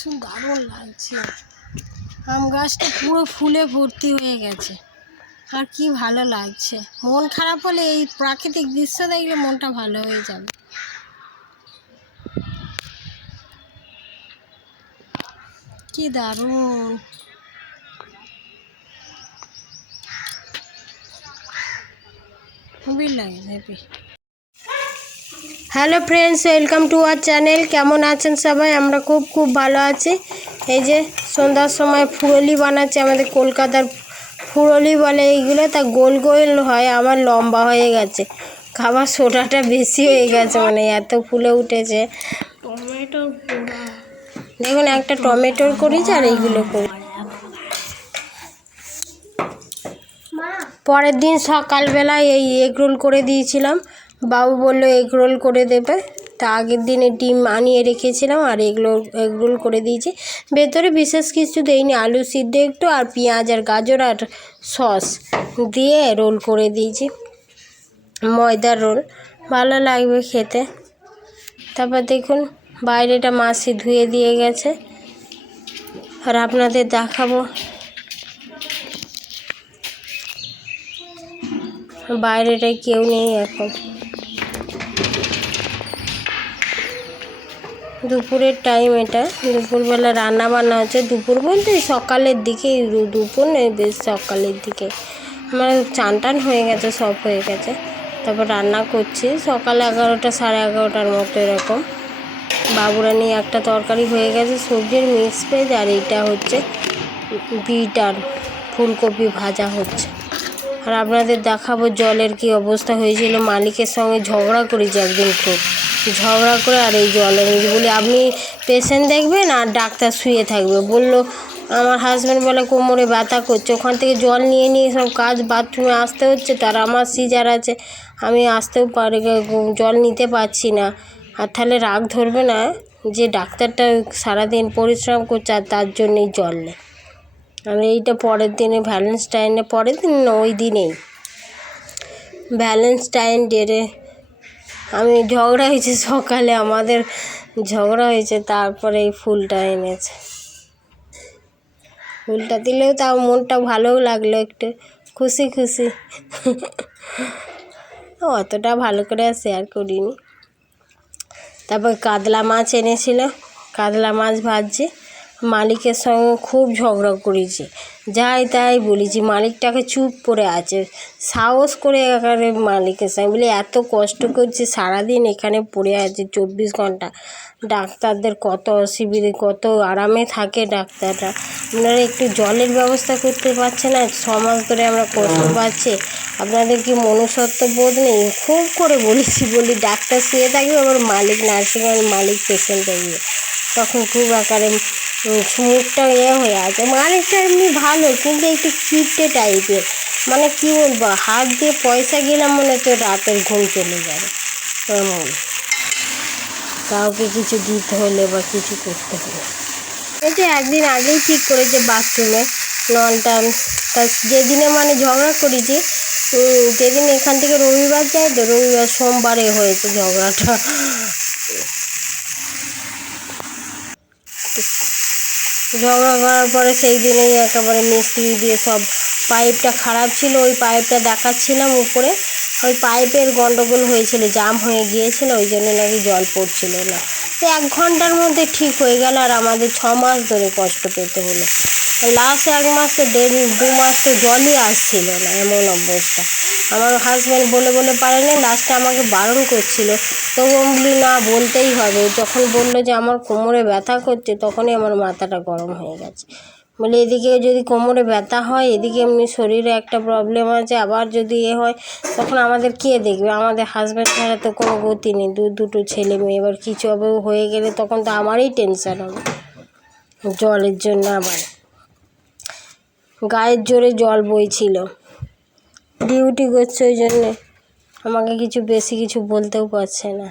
সুন্দর দারুণ লাগছে। আম গাছটা পুরো ফুলে ভর্তি হয়ে গেছে। আর কি ভালো লাগছে। মন খারাপ হলে এই প্রাকৃতিক দৃশ্য দেখলে মনটা ভালো হয়ে যাবে। কি দারুণ। খুবই লাগে hello friends welcome to our channel. কেমন আছেন সবাই? আমরা খুব খুব ভালো আছি। এই যে সন্ধ্যার সময় ফুরলি বানাচ্ছে আমাদের কলকাতার ফুরলি বলে এইগুলো তা গোল গোল হয় আমার লম্বা হয়ে গেছে। খাবার সোডাটা বেশি হয়ে গেছে মানে এত ফুলে উঠেছে। টমেটো দেখুন একটা টমেটোর করেছি আর এইগুলো করি পরের দিন সকালবেলায় এই এগ রোল করে দিয়েছিলাম। বাবু বলল, এগ রোল করে দেবে। তা আগের দিনে ডিম আনিয়ে রেখেছিলাম আর এগুলো এগ রোল করে দিয়েছি। ভেতরে বিশেষ কিছু দেইনি, আলু সিদ্ধ একটু আর পেঁয়াজ আর গাজর আর সস দিয়ে রোল করে দিয়েছি। ময়দার রোল, ভালো লাগবে খেতে। তারপর দেখুন, বাইরেটা মাসি ধুয়ে দিয়ে গেছে। আর আপনাদের দেখাবো। বাইরেটায় কেউ নেই এখন। দুপুরের টাইম এটা। দুপুরবেলা রান্না বান্না হচ্ছে। দুপুর বলতে সকালের দিকে দুপুর নেই বেশ সকালের দিকে। আমার চান টান হয়ে গেছে, সব হয়ে গেছে। তারপর রান্না করছি। সকালে এগারোটা, সাড়ে এগারোটার মতো এরকম। বাবুরা নিয়ে একটা তরকারি হয়ে গেছে, সবজির মিক্স ভেজ আর এটা হচ্ছে বিট আর ফুলকপি ভাজা হচ্ছে। আর আপনাদের দেখাবো জলের কি অবস্থা হয়েছিল। মালিকের সঙ্গে ঝগড়া করেছি একদিন খুব। ঝগড়া করে আর এই জল এনেছি বলি, আপনি পেশেন্ট দেখবেন আর ডাক্তার শুয়ে থাকবে। বলল, আমার হাজব্যান্ড বলে, কোমরে ব্যথা করছে, ওখান থেকে জল নিয়ে নিয়ে সব কাজ বাথরুমে আসতে হচ্ছে, তার আমার সিজার আছে, আমি আসতেও পারি, জল নিতে পারছি না। আর তাহলে রাগ ধরবে না, যে ডাক্তারটা সারাদিন পরিশ্রম করছে আর তার জন্যই জল নেই। আমি এইটা পরের দিনে ভ্যালেন্টাইনে পরের দিন না, ওই দিনেই। ভ্যালেন্টাইন ডেরে আমি ঝগড়া হয়েছে সকালে, আমাদের ঝগড়া হয়েছে, তারপরে এই ফুলটা এনেছে। ফুলটা দিলেও তাও মনটা ভালোও লাগল একটু, খুশি খুশি। অতটা ভালো করে আর শেয়ার করিনি। তারপর কাতলা মাছ এনেছিল, কাতলা মাছ ভাজছি। মালিকের সঙ্গে খুব ঝগড়া করেছি। যাই তাই বলেছি, মালিকটাকে চুপ করে আছে। সাহস করে এখানে মালিকের সঙ্গে বলি, এত কষ্ট করছি, সারাদিন এখানে পড়ে আছে, চব্বিশ ঘণ্টা। ডাক্তারদের কত অসুবিধে, কত আরামে থাকে ডাক্তাররা। আপনারা একটু জলের ব্যবস্থা করতে পারছে না মাস ধরে আমরা কষ্ট পাচ্ছি। আপনাদের কি মনুষ্যত্ব বোধ নেই? খুব করে বলেছি, বলি, ডাক্তার শুয়ে থাকবে, আবার মালিক নার্সিংহোমের মালিক পেশেন্ট গিয়ে তখন খুব আকারে মুখটা ইয়ে হয়ে আছে। মালিকটা এমনি ভালো, কিন্তু একটু কিপটে টাইপের মানে কি বলব, হাত দিয়ে পয়সা গেলাম মনে হচ্ছে রাতের ঘুম চলে যাবে। এমন। কাউকে কিছু দিতে হলে বা কিছু করতে হলে। যে একদিন আগেই ঠিক করেছে বাথরুমে নলটা তা যেদিনে মানে ঝগড়া করেছি যেদিন এখান থেকে রবিবার যায় তো রবিবার সোমবারে হয়েছে ঝগড়াটা। ঝগড়া করার পরে সেই দিনেই একেবারে মিস্ত্রি দিয়ে সব পাইপটা খারাপ ছিল, ওই পাইপটা দেখাচ্ছিলাম উপরে। ওই পাইপের গন্ডগোল হয়েছিল জাম হয়ে গিয়েছিল, ওই জন্য নাকি জল পড়ছিল না। তো এক ঘণ্টার মধ্যে ঠিক হয়ে গেল আর আমাদের ছ মাস ধরে কষ্ট পেতে হলো। লাস্ট এক মাস দেড়, দু মাস তো জলই আসছিল না, এমন অবস্থা। আমার হাজব্যান্ড বলে বলে পারেনি লাস্টে আমাকে বারণ করছিল। তবু আমি বলি না বলতেই হবে। যখন বলল যে আমার কোমরে ব্যথা করছে, তখনই আমার মাথাটা গরম হয়ে গেছে। বলে, এদিকে যদি কোমরে ব্যথা হয়, এদিকে এমনি শরীরে একটা প্রবলেম আছে, আবার যদি এ হয়, তখন আমাদের কে দেখবে? আমাদের হাজব্যান্ড ছাড়া তো কোনো গতি নেই। দু, দুটো ছেলে মেয়ে, এবার কিছু হবে হয়ে গেলে তখন তো আমারই টেনশন হবে। জলের জন্য আবার। গায়ের জোরে জল বইছিল। ডিউটি করছে ওই জন্যে আমাকে কিছু বেশি কিছু বলতেও পারছে না।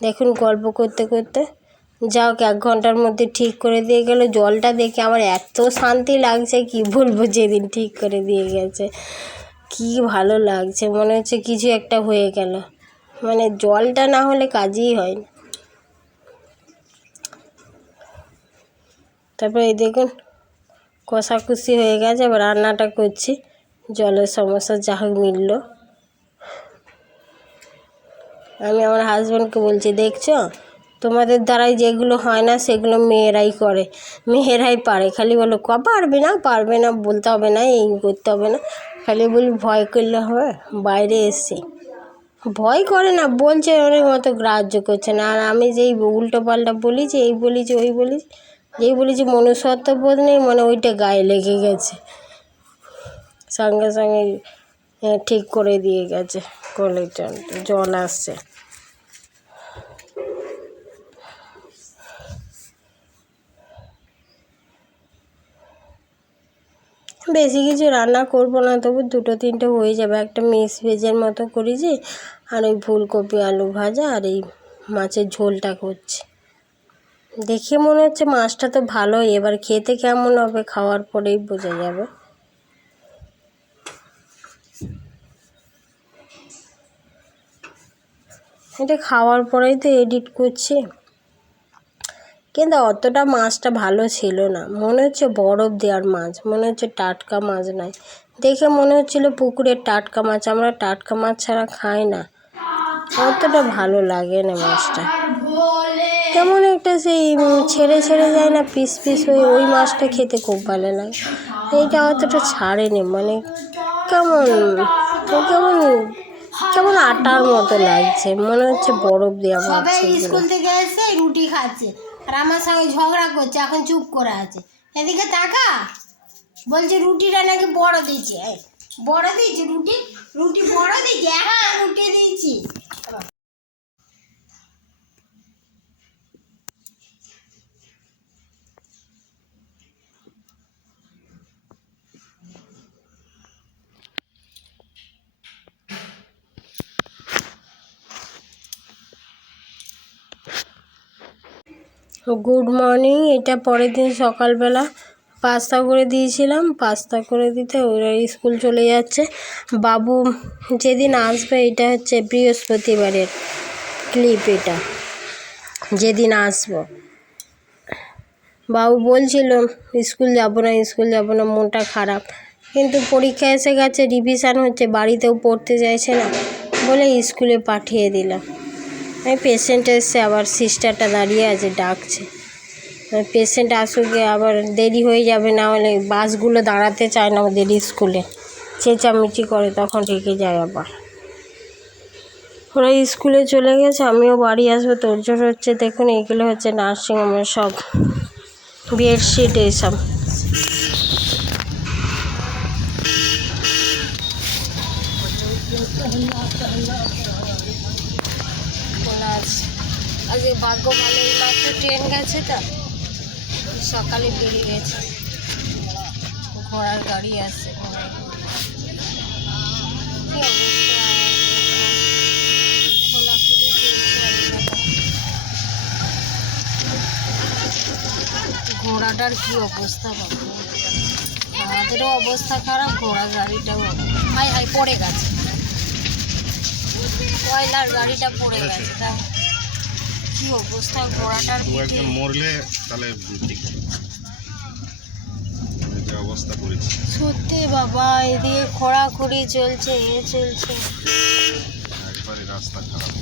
দেখুন গল্প করতে করতে যাও এক ঘণ্টার মধ্যে ঠিক করে দিয়ে গেল। জলটা দেখে আমার এত শান্তি লাগছে কি বলব যেদিন ঠিক করে দিয়ে গেছে। কি ভালো লাগছে, মনে হচ্ছে কিছু একটা হয়ে গেল। মানে জলটা না হলে কাজই হয় তারপরে এই দেখুন কষাকষি হয়ে গেছে, এবার রান্নাটা করছি। জলের সমস্যা যা হোক মিলল। আমি আমার হাজব্যান্ডকে বলছি, দেখছ? তোমাদের দ্বারাই যেগুলো হয় না, সেগুলো মেয়েরাই করে। মেয়েরাই পারে। খালি বলো, ক, পারবে না? পারবে না? বলতে হবে না, এই করতে হবে না। খালি বলি, ভয় করলে হবে? বাইরে এসছে। ভয় করে না, বলছে অনেক মতো গ্রাহ্য করছে না। আর আমি যেই উল্টো পাল্টা বলি যে এই বলি যে ওই বলি যেই বলেছি, মনুষ্যত্ব বোধ নেই মানে ওইটা গায়ে লেগে গেছে। সঙ্গে সঙ্গে ঠিক করে দিয়ে গেছে কলের জল আসছে। বেশি কিছু রান্না করব না, তবু দুটো তিনটে হয়ে যাবে। একটা মিক্স ভেজের মতো করেছি, আর ওই ফুলকপি, আলু ভাজা, আর এই মাছের ঝোলটা করছি। দেখে মনে হচ্ছে মাছটা তো ভালোই। এবার খেতে কেমন হবে খাওয়ার পরেই বোঝা যাবে। এটা খাওয়ার পরেই তো এডিট করছি। কিন্তু অতটা মাছটা ভালো ছিল না। মনে হচ্ছে বরফ দেওয়ার মাছ, মনে হচ্ছে টাটকা মাছ নয়। দেখে মনে হচ্ছিল পুকুরের টাটকা মাছ, আমরা টাটকা মাছ ছাড়া খাই না। অতটা ভালো লাগে না মাছটা। কেমন একটা সেই ছেড়ে ছেড়ে যায় না পিস পিস হয়ে ওই মাছটা খেতে খুব ভালো লাগে। এইটা অতটা ছাড়েনি মানে কেমন কেমন কেমন আটার মতো লাগছে। মনে হচ্ছে বরফ দেওয়া সবাই স্কুল থেকে এসে রুটি খাচ্ছে। আর আমার সঙ্গে ঝগড়া করছে এখন চুপ করে আছে। এদিকে তাকা। বলছে রুটিটা নাকি বড় দিয়েছে? এই, বড় দিয়েছে রুটি? রুটি বড় দিয়েছে? হ্যাঁ রুটি দিয়েছি। গুড মর্নিং এটা পরের দিন সকালবেলা পাস্তা করে দিয়েছিলাম। পাস্তা করে দিতে ওরা স্কুল চলে যাচ্ছে। বাবু যেদিন আসবে, এটা হচ্ছে বৃহস্পতিবারের ক্লিপ এটা। যেদিন আসব। বাবু বলছিল স্কুল যাব না স্কুল যাব না, মনটা খারাপ। কিন্তু পরীক্ষা এসে গেছে রিভিশন হচ্ছে, বাড়িতেও পড়তে চাইছে না। বলে স্কুলে পাঠিয়ে দিলাম। পেশেন্ট এসছে আবার সিস্টারটা দাঁড়িয়ে আছে, ডাকছে। পেশেন্ট আসুক আবার দেরি হয়ে যাবে, না হলে বাসগুলো দাঁড়াতে চায় না ওদের স্কুলে চেঁচামেচি করে, তখন রেখে যায় আবার। ওরা স্কুলে চলে গেছে, আমিও বাড়ি আসব, তোর জন্য হচ্ছে দেখুন এইগুলো হচ্ছে নার্সিংহোমের সব বেডশিট এইসব ভাগ্য ভালো এই মাত্র ট্রেন গেছে তো। সকালে বেরিয়ে গেছে। ঘোড়ার গাড়ি আজকে। ঘোড়াটার কি অবস্থা বাবু আমাদেরও অবস্থা খারাপ ঘোড়া গাড়িটাও হাই হাই পড়ে গেছে। কয়লার গাড়িটা পড়ে গেছে তা কি অবস্থা ঘোড়াটার একজন মরলে তাহলে ঠিক। অবস্থা করেছে সত্যি বাবা এদিকে খোঁড়াখুড়ি চলছে এ চলছে। একবারে রাস্তা খারাপ।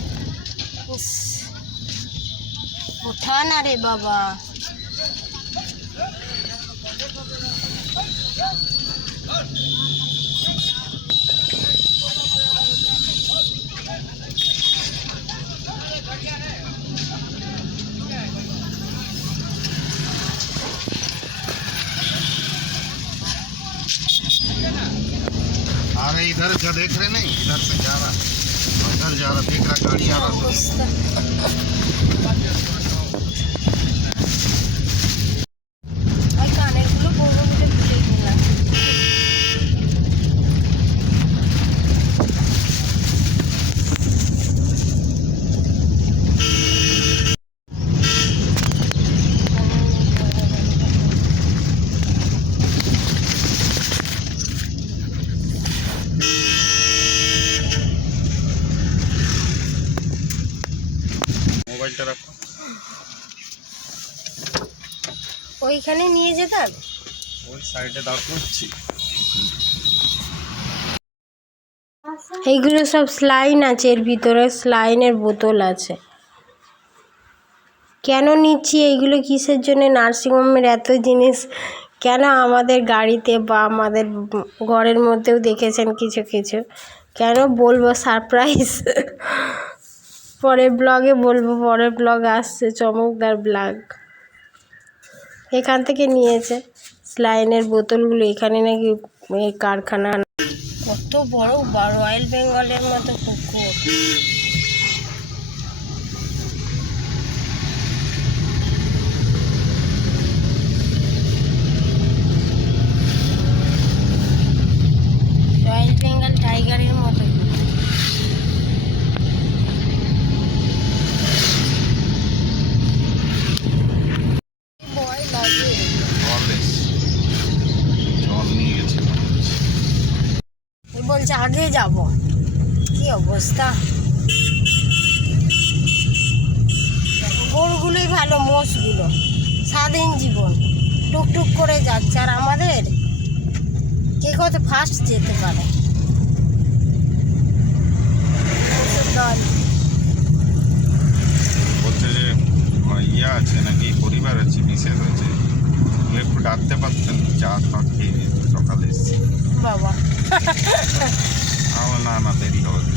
উঠান আরে রে বাবা। आ रहे इधर जो देख रहे नहीं इधर से जा रहा इधर जा रहा देख रहा गाड़ी आ रहा ওইখানে নিয়ে যেতাম? ওই সাইডে দাঁড় করছি। এইগুলো সব স্লাইন আছে এর ভিতরে স্লাইনের বোতল আছে। কেন নিচ্ছি? এইগুলো কিসের জন্য? নার্সিংহোমের এত জিনিস কেন আমাদের গাড়িতে বা আমাদের ঘরের মধ্যেও দেখেছেন কিছু কিছু? কেন বলব সারপ্রাইজ পরের ব্লগে বলব পরের ব্লগ আসছে চমকদার ব্লগ এখান থেকে নিয়েছে। স্লাইনের বোতলগুলো এখানে নাকি কারখানা। কত বড় রয়্যাল বেঙ্গলের মতো কুকুর রয়্যাল বেঙ্গল টাইগারের মতো কুকুর। ভয় লাগে জল এসছে জল নিয়ে গেছে এ বলছে আগে যাব। কি অবস্থা? গরুগুলোই ভালো মোষগুলো। স্বাধীন জীবন। টুকটুক করে যাচ্ছে। আর আমাদের? কে কত ফার্স্ট যেতে পারে? বলছে যে ইয়ে আছে নাকি পরিবার আছে বিশেষ আছে। একটু ডাকতে পারতেন চা ফা খেয়ে সকালে এসছি। বাবা। আমার না না দেরি হবে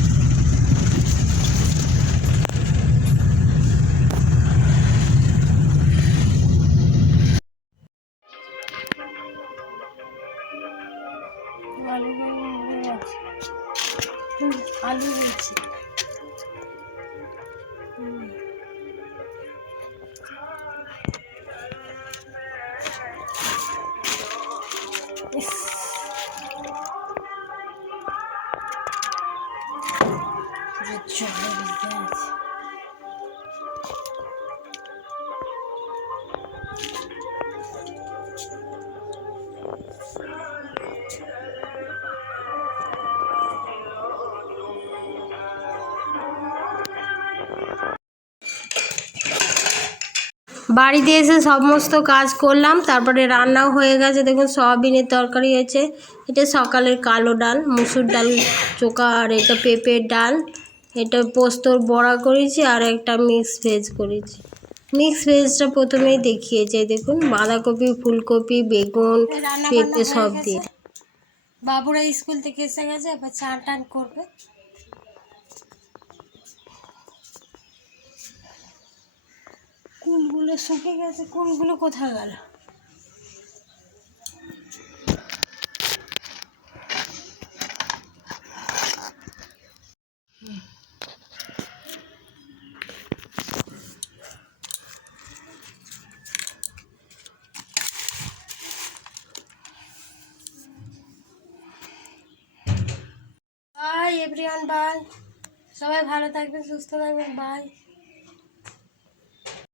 বাড়িতে এসে সমস্ত কাজ করলাম তারপরে রান্নাও হয়ে গেছে। দেখুন সয়াবিনের তরকারি হয়েছে। এটা সকালের কালো ডাল মুসুর ডাল চোখা আর এটা পেঁপের ডাল। এটা পোস্তর বড়া করেছি আর একটা মিক্স ভেজ করেছি। মিক্স ভেজটা প্রথমেই দেখিয়েছে দেখুন বাঁধাকপি ফুলকপি বেগুন পেঁপে সব দিয়ে। বাবুরা স্কুল থেকে এসে গেছে এবার চান টান করবে। কুলগুলো শুকে গেছে কুলগুলো কোথায় গেল? এভরিওয়ান বাই সবাই ভালো থাকবেন সুস্থ থাকবেন। বাই